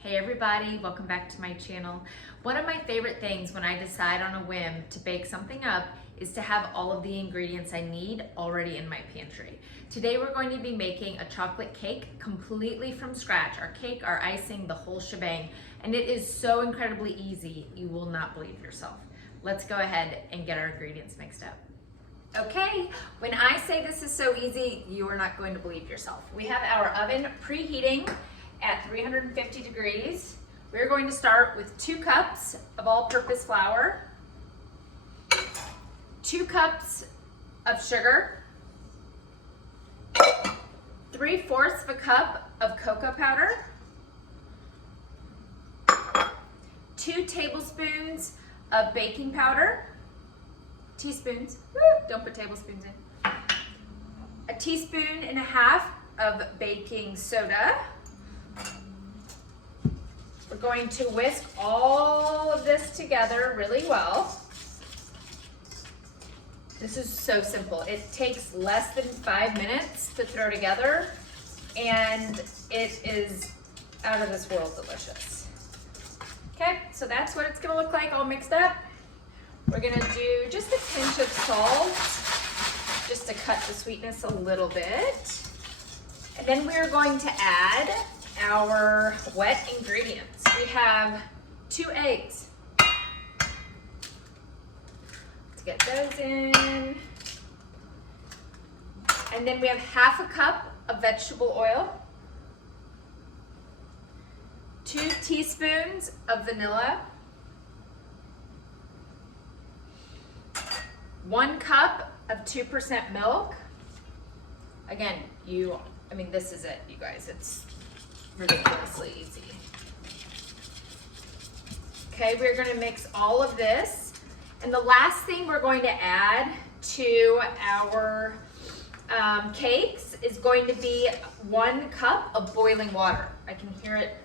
Hey everybody, welcome back to my channel. One of my favorite things when I decide on a whim to bake something up is to have all of the ingredients I need already in my pantry. Today we're going to be making a chocolate cake completely from scratch. Our cake, our icing, the whole shebang. And it is so incredibly easy, you will not believe yourself. Let's go ahead and get our ingredients mixed up. Okay, when I say this is so easy, you are not going to believe yourself. We have our oven preheating at 350 degrees. We're going to start with 2 cups of all-purpose flour, 2 cups of sugar, 3/4 of a cup of cocoa powder, 2 tablespoons of baking powder, teaspoons, don't put tablespoons in, 1.5 teaspoons of baking soda. We're going to whisk all of this together really well. This is so simple. It takes less than 5 minutes to throw together, and it is out of this world delicious. Okay, so that's what it's gonna look like all mixed up. We're gonna do just a pinch of salt, just to cut the sweetness a little bit. And then we're going to add our wet ingredients. We have 2 eggs. Let's get those in. And then we have 1/2 cup of vegetable oil, 2 teaspoons of vanilla, 1 cup of 2% milk. Again, this is it, you guys. It's ridiculously easy. Okay, we're gonna mix all of this. And the last thing we're going to add to our cakes is going to be 1 cup of boiling water. I can hear it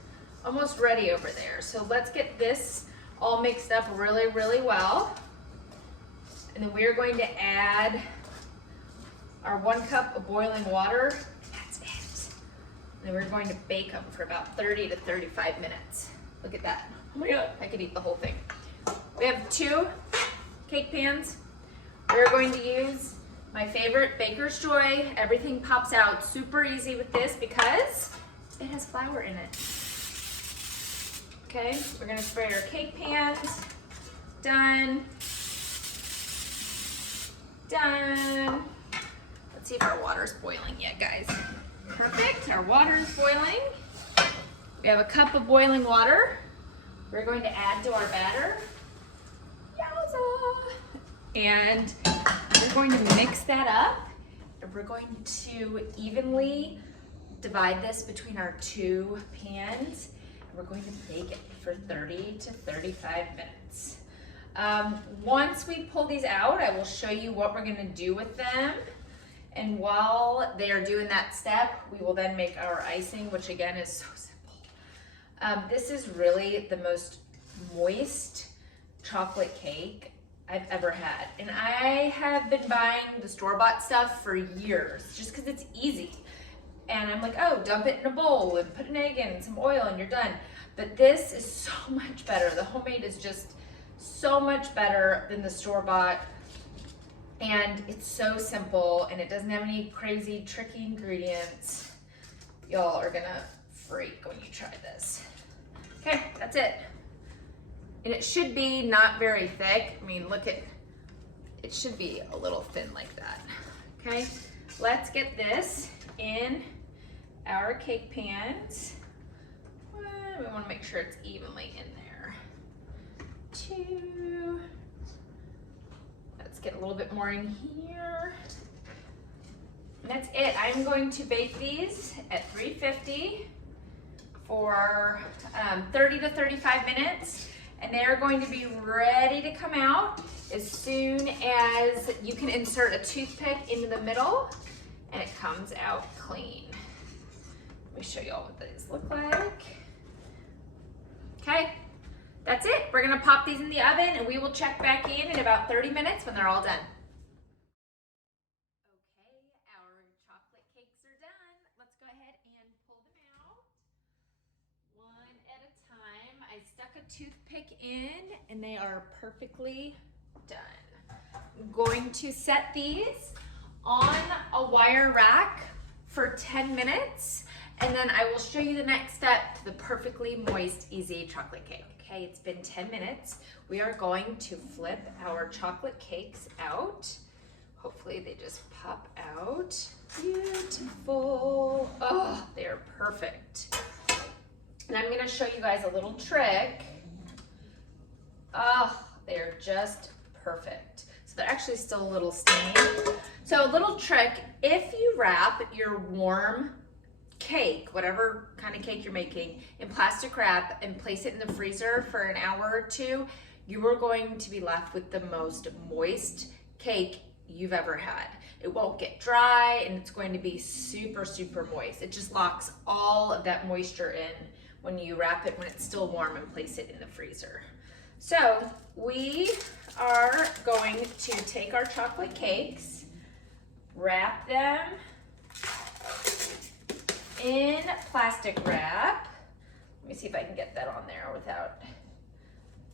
almost ready over there. So let's get this all mixed up really, really well. And then we're going to add our 1 cup of boiling water. That's it. And then we're going to bake them for about 30 to 35 minutes. Look at that. Oh my God, I could eat the whole thing. We have 2 cake pans. We're going to use my favorite Baker's Joy. Everything pops out super easy with this because it has flour in it. Okay, we're gonna spray our cake pans. Done. Done. Let's see if our water's boiling yet, guys. Perfect, our water is boiling. We have a cup of boiling water. We're going to add to our batter. Yowza! And we're going to mix that up. And we're going to evenly divide this between our 2 pans. And we're going to bake it for 30 to 35 minutes. Once we pull these out, I will show you what we're gonna do with them. And while they are doing that step, we will then make our icing, which again is so simple. This is really the most moist chocolate cake I've ever had. And I have been buying the store-bought stuff for years, just because it's easy. And I'm like, oh, dump it in a bowl and put an egg in and some oil and you're done. But this is so much better. The homemade is just so much better than the store-bought. And it's so simple and it doesn't have any crazy tricky ingredients. Y'all are gonna freak when you try this. Okay, that's it. And it should be not very thick. I mean, look at, it should be a little thin like that. Okay, let's get this in our cake pans. We wanna make sure it's evenly in there. 2. Let's get a little bit more in here. And that's it. I'm going to bake these at 350 for 30 to 35 minutes. And they're going to be ready to come out as soon as you can insert a toothpick into the middle and it comes out clean. Let me show you all what these look like. Okay. That's it. We're gonna pop these in the oven and we will check back in about 30 minutes when they're all done. Okay, our chocolate cakes are done. Let's go ahead and pull them out one at a toothpick in and they are perfectly done. I'm going to set these on a wire rack for 10 minutes and then I will show you the next step to the perfectly moist, easy chocolate cake. Okay, it's been 10 minutes. We are going to flip our chocolate cakes out. Hopefully they just pop out. Beautiful. Oh, they're perfect. And I'm gonna show you guys a little trick. Oh, they're just perfect. So they're actually still a little steamy. So a little trick, if you wrap your warm cake, whatever kind of cake you're making, in plastic wrap and place it in the freezer for an hour or two, you are going to be left with the most moist cake you've ever had. It won't get dry and it's going to be super, super moist. It just locks all of that moisture in when you wrap it when it's still warm and place it in the freezer. So we are going to take our chocolate cakes, wrap them in plastic wrap. Let me see if I can get that on there without.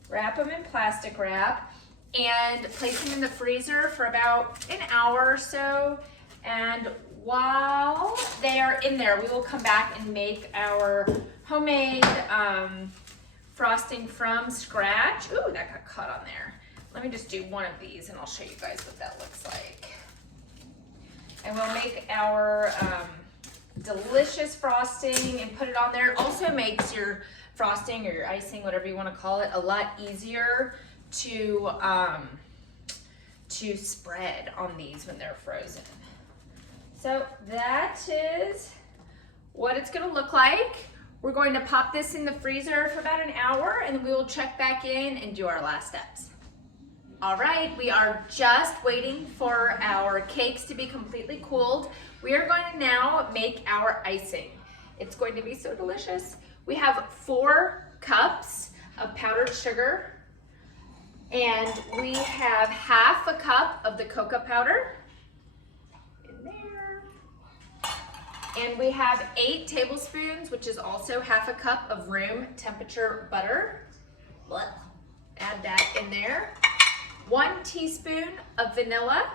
Wrap them in plastic wrap and place them in the freezer for about an hour or so. And while they are in there, we will come back and make our homemade frosting from scratch. Ooh, that got caught on there. Let me just do one of these and I'll show you guys what that looks like. And we'll make our delicious frosting and put it on there. It also makes your frosting or your icing, whatever you want to call it, a lot easier to spread on these when they're frozen. So that is what it's going to look like. We're going to pop this in the freezer for about an hour and we will check back in and do our last steps. All right, we are just waiting for our cakes to be completely cooled. We are going to now make our icing. It's going to be so delicious. We have 4 cups of powdered sugar and we have half a cup of the cocoa powder in there. And we have 8 tablespoons, which is also half a cup of room temperature butter. Add that in there. 1 teaspoon of vanilla.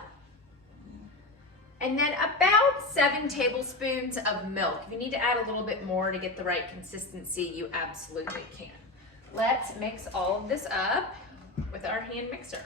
And then about 7 tablespoons of milk. If you need to add a little bit more to get the right consistency, you absolutely can. Let's mix all of this up with our hand mixer.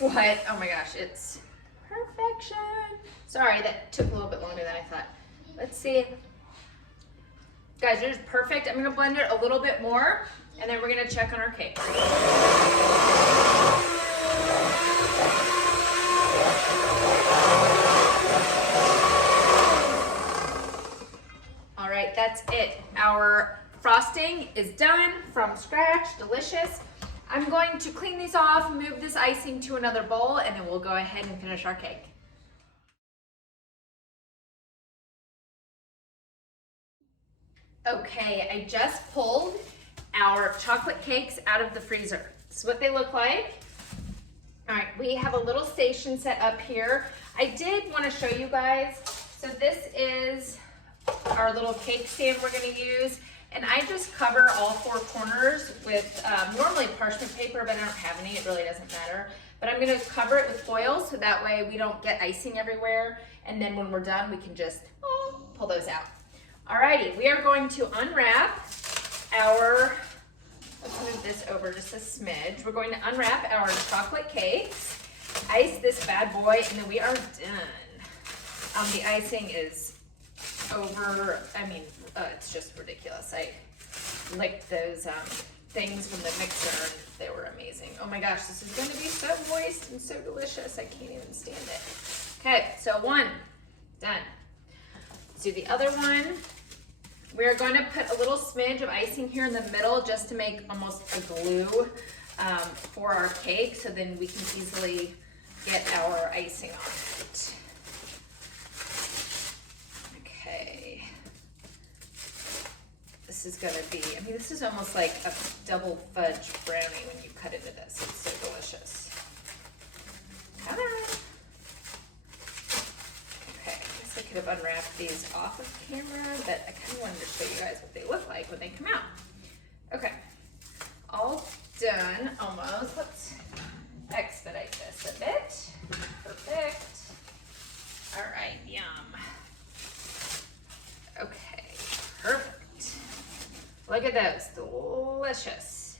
What? Oh my gosh, it's perfection. Sorry, that took a little bit longer than I thought. Let's see. Guys, it is perfect. I'm gonna blend it a little bit more and then we're gonna check on our cake. All right, that's it. Our frosting is done from scratch, delicious. I'm going to clean these off, move this icing to another bowl, and then we'll go ahead and finish our cake. Okay, I just pulled our chocolate cakes out of the freezer. This is what they look like. All right, we have a little station set up here. I did want to show you guys. So this is our little cake stand we're going to use. And I just cover all 4 corners with normally parchment paper, but I don't have any. It really doesn't matter. But I'm going to cover it with foil so that way we don't get icing everywhere. And then when we're done, we can just pull those out. Alrighty, we are going to unwrap our, let's move this over just a smidge. We're going to unwrap our chocolate cakes, ice this bad boy, and then we are done. The icing is over, I mean, it's just ridiculous. I licked those things from the mixer and they were amazing. Oh my gosh, this is gonna be so moist and so delicious. I can't even stand it. Okay, so one, done. Let's do the other one. We're going to put a little smidge of icing here in the middle just to make almost a glue for our cake, so then we can easily get our icing on it. Okay. This is gonna be, I mean, this is almost like a double fudge brownie when you cut into this. It's so delicious. Come on. Okay, I guess I could have unwrapped these off of camera, but I kind of wanted to show you guys what they look like when they come out. Okay, all done, almost. Let's expedite this a bit. Perfect. All right, yum. Okay, perfect. Look at those, delicious.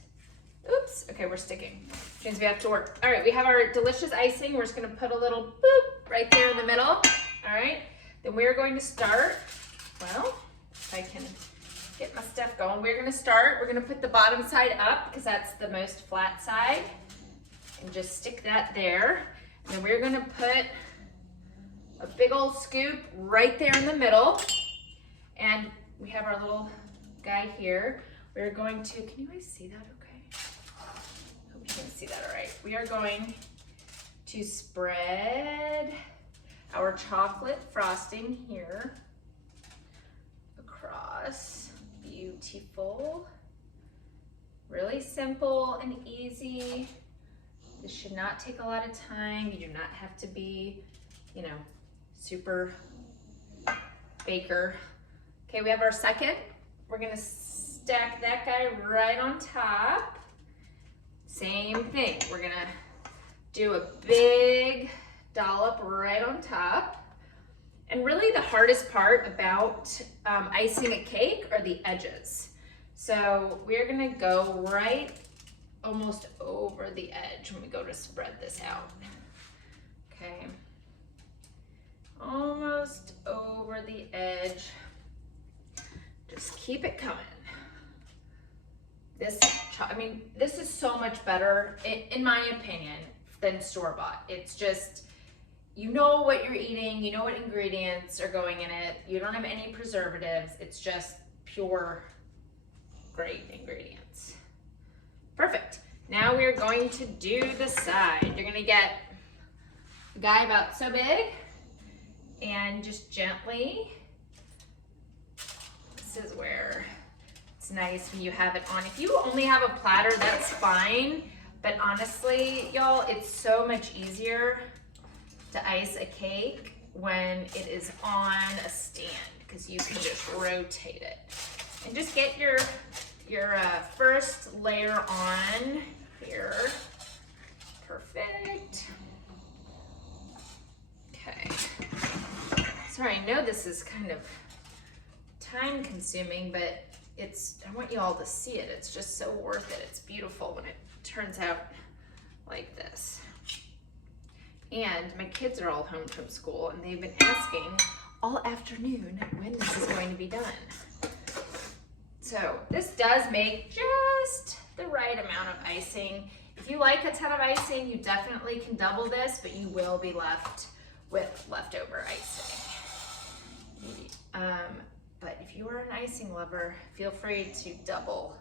Oops, okay, we're sticking, which means we have to work. All right, we have our delicious icing. We're just gonna put a little boop right there in the middle. All right, then we're going to start, well, if I can get my stuff going, we're gonna put the bottom side up because that's the most flat side, and just stick that there. And then we're gonna put a big old scoop right there in the middle. And we have our little guy here. We're going to, can you guys see that okay? Hope you can see that all right. We are going to spread our chocolate frosting here across. Beautiful. Really simple and easy. This should not take a lot of time. You do not have to be, you know, super baker. Okay, we have our second. We're gonna stack that guy right on top. Same thing, we're gonna do a big dollop right on top. And really the hardest part about icing a cake are the edges. So we're gonna go right almost over the edge when we go to spread this out. Okay, almost over the edge. Just keep it coming. This is so much better, in my opinion, than store-bought. It's just, you know what you're eating, you know what ingredients are going in it, you don't have any preservatives, it's just pure, great ingredients. Perfect. Now we're going to do the side. You're gonna get a guy about so big, and just gently, this is where it's nice when you have it on. If you only have a platter, that's fine. But honestly, y'all, it's so much easier to ice a cake when it is on a stand because you can just rotate it. And just get your first layer on here. Perfect. Okay. Sorry, I know this is kind of time consuming, but I want you all to see it. It's just so worth it. It's beautiful when it turns out like this. And my kids are all home from school and they've been asking all afternoon when this is going to be done. So this does make just the right amount of icing. If you like a ton of icing, you definitely can double this, but you will be left with leftover icing. But if you are an icing lover, feel free to double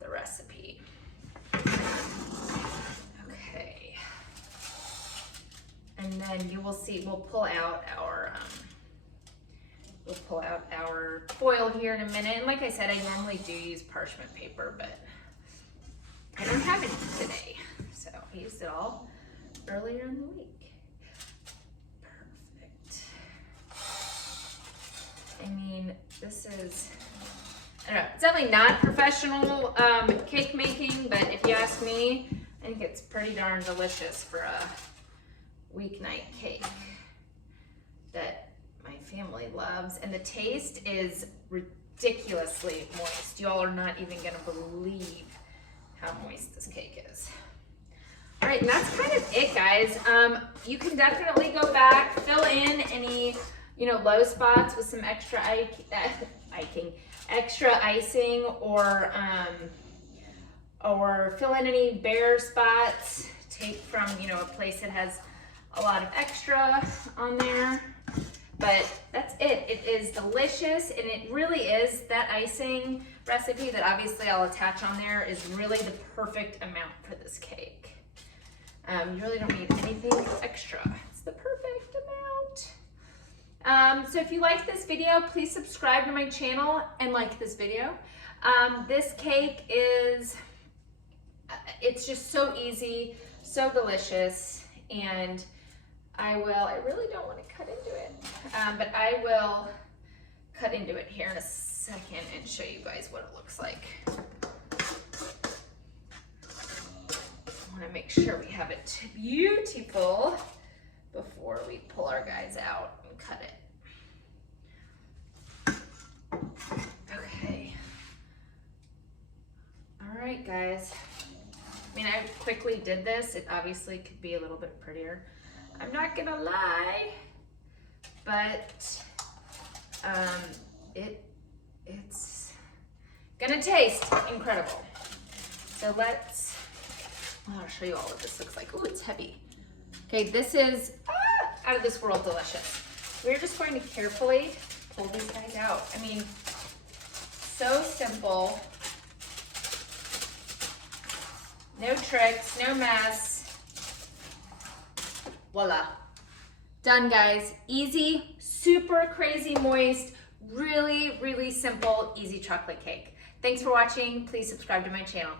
the recipe. Okay. And then you will see, we'll pull out our foil here in a minute. And like I said, I normally do use parchment paper, but I don't have any today. So I used it all earlier in the week. I mean, this is, I don't know, it's definitely not professional cake making, but if you ask me, I think it's pretty darn delicious for a weeknight cake that my family loves. And the taste is ridiculously moist. You all are not even gonna believe how moist this cake is. All right, and that's kind of it, guys. You can definitely go back, fill in any you know, low spots with some extra extra icing, or fill in any bare spots. Take from, you know, a place that has a lot of extra on there. But that's it. It is delicious, and it really is, that icing recipe that obviously I'll attach on there is really the perfect amount for this cake. You really don't need anything extra. It's the perfect amount. So if you like this video, please subscribe to my channel and like this video. This cake is, it's just so easy, so delicious, and I really don't want to cut into it, but I will cut into it here in a second and show you guys what it looks like. I want to make sure we have it beautiful before we pull our guys out and cut it. Okay. All right, guys. I mean, I quickly did this. It obviously could be a little bit prettier. I'm not gonna lie, but it's gonna taste incredible. So I'll show you all what this looks like. Oh, it's heavy. Okay, this is out of this world delicious. We're just going to carefully pull these guys out. I mean, so simple. No tricks, no mess. Voila. Done, guys. Easy, super crazy moist, really, really simple, easy chocolate cake. Thanks for watching. Please subscribe to my channel.